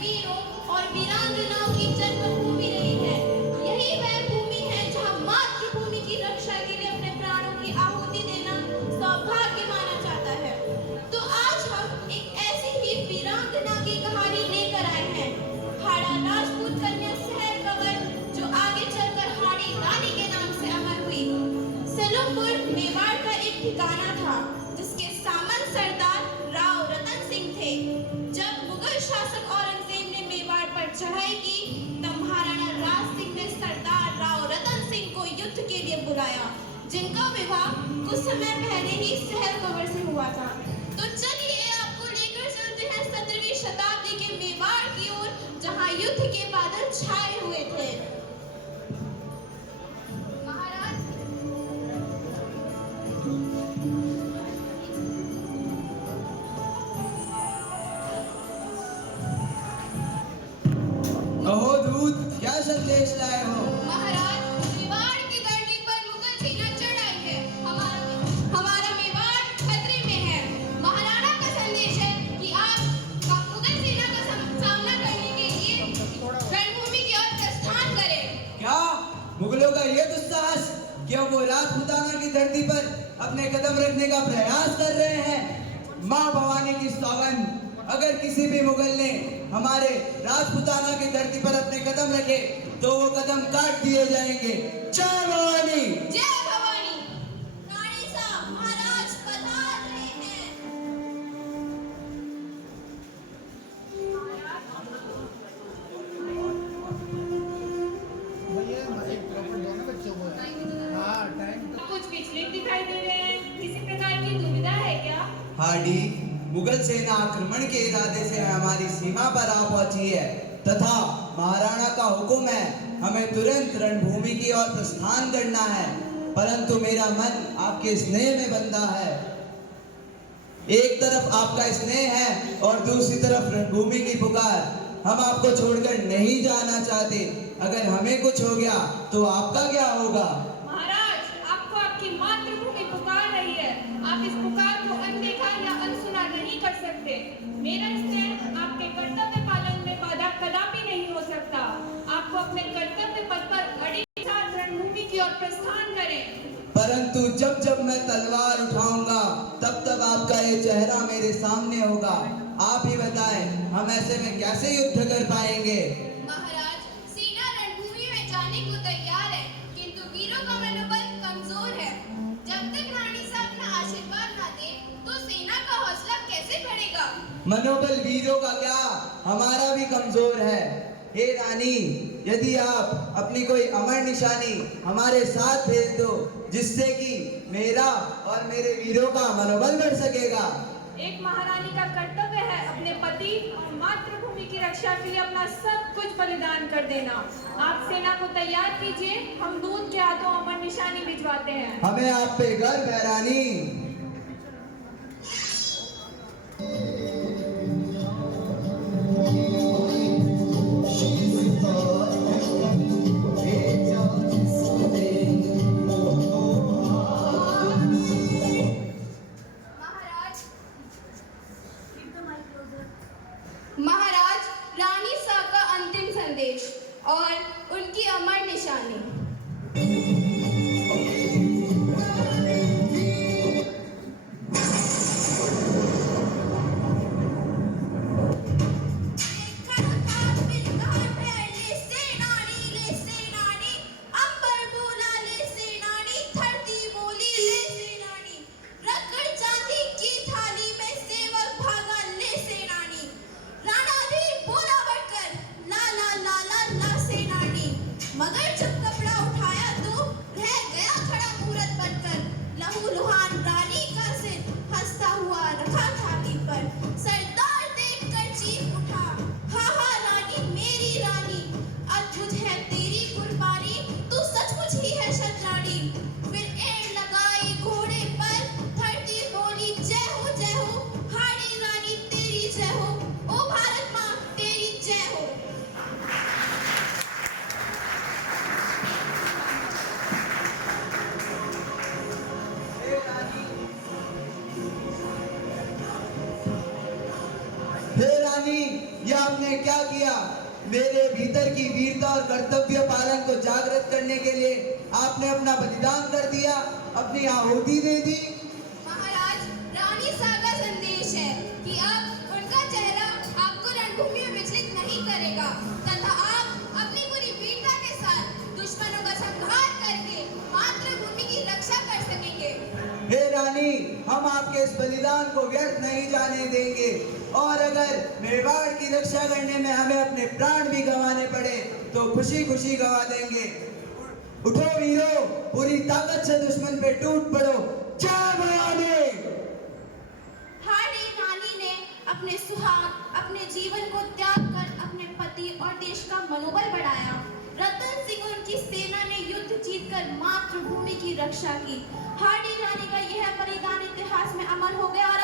वीरों और वीरांगनाओं की जन्मभूमि रही है। यही वह भूमि है जहां मातृभूमि की रक्षा के लिए अपने प्राणों की आहुति देना सौभाग्य माना जाता है। तो आज हम एक ऐसी ही वीरांगना की कहानी लेकर आए हैं, हाड़ा राजपूत कन्या सहर कंवर, जो आगे चलकर हाड़ी रानी के नाम से अमर हुई। सनमपुर मेवाड़ का एक ठिकाना था जिसके सामंत सरदार राव रतन सिंह थे। जब मुगल शासक औरंगजेब ने मेवाड़ पर चढ़ाई की, तब महाराणा राज सिंह ने सरदार राव रतन सिंह को युद्ध के लिए बुलाया, जिनका विवाह कुछ समय पहले ही सहर कंवर से हुआ था। तो चलिए आपको लेकर चलते हैं 17वीं शताब्दी के मेवाड़ की ओर, जहां युद्ध के बादल छाए हुए थे। कहो दूत, क्या संदेश लाए हो? महाराज, मेवाड़ की धरती पर मुगल सेना चढ़ आई है। हमारा मेवाड़ खतरे में है। महाराणा का संदेश है कि आप मुगल सेना का सामना करने के लिए रणभूमि की ओर प्रस्थान करें। क्या मुगलों का ये दुस्साहस? क्या वो राजपूताना की धरती पर अपने कदम रखने का प्रयास कर रहे हैं? माँ भवानी की सौगंध, अगर किसी भी मुगल ने हमारे राजपूताना की धरती पर अपने कदम रखे तो वो कदम काट दिए जाएंगे। जय भवानी! जय भवानी! रानी साहब, महाराज पधार रहे हैं। कुछ विचलित दिखाई दे रहे हैं, किसी प्रकार की दुविधा है क्या? हाडी, मुगल सेना आक्रमण के इरादे से हमारी सीमा पर आ पहुंची है तथा महाराणा का हुक्म है हमें तुरंत रणभूमि की ओर प्रस्थान करना है, परंतु मेरा मन आपके स्नेह में बंधा है। एक तरफ आपका स्नेह है और दूसरी तरफ रणभूमि की पुकार। हम आपको छोड़कर नहीं जाना चाहते। अगर हमें कुछ हो गया तो आपका क्या होगा? महाराज, आपको आपकी मातृभूमि पुकार रही है। आप इस पुकार को अनदेखा या अनसुना नहीं कर सकते। मेरा स्नेह आपके कर्तव्य पालन में बाधा कदापि नहीं हो सकता। आपको अपने कर्तव्य पथ पर अड़ी के साथ रणभूमि की ओर प्रस्थान करें। परंतु जब जब मैं तलवार उठाऊंगा तब तब आपका ये चेहरा मेरे सामने होगा। आप ही बताएं, हम ऐसे में कैसे युद्ध कर पाएंगे? महाराज, सेना रणभूमि में जाने को तैयार है, किंतु वीरों का मनोबल कमजोर है। जब तक रानी साहब अपना आशीर्वाद ना दे, तो सेना का हौसला कैसे बढ़ेगा? मनोबल वीरों का क्या, हमारा भी कमजोर है। हे रानी, यदि आप अपनी कोई अमर निशानी हमारे साथ भेज दो, जिससे कि मेरा और मेरे वीरों का मनोबल बढ़ सकेगा। एक महारानी का कर्तव्य है अपने पति और मातृभूमि की रक्षा के लिए अपना सब कुछ बलिदान कर देना। आप सेना को तैयार कीजिए, हम दूत के हाथों अमर निशानी भिजवाते हैं। हमें आप पे गर्व है रानी। महाराज, रानी साहब का अंतिम संदेश और उनकी अमर निशानी। मगर जब कपड़ा उठाया तो रानी, यह आपने क्या किया? मेरे भीतर की वीरता और कर्तव्य पालन को जागृत करने के लिए आपने अपना बलिदान कर दिया, अपनी आहुति दे दी। महाराज, रानी साहब का संदेश है कि अब उनका चेहरा आपको रणभूमि में विचलित नहीं करेगा तथा आप अपनी पूरी वीरता के साथ दुश्मनों का संहार करके मातृभूमि की रक्षा कर सकेंगे। हे रानी, हम आपके इस बलिदान को व्यर्थ नहीं जाने देंगे और अगर मेवाड़ की रक्षा करने में हमें अपने प्राण भी गंवाने पड़े तो खुशी खुशी गंवा देंगे। उठो वीरों, पूरी ताकत से दुश्मन पे टूट पड़ो। जय भवानी। हार्डी रानी ने अपने सुहाग, अपने जीवन को त्याग कर अपने पति और देश का मनोबल बढ़ाया। रतन सिंह और उनकी सेना ने युद्ध जीतकर मातृभूमि की रक्षा की। हार्डी रानी का यह बलिदान इतिहास में अमर हो गया और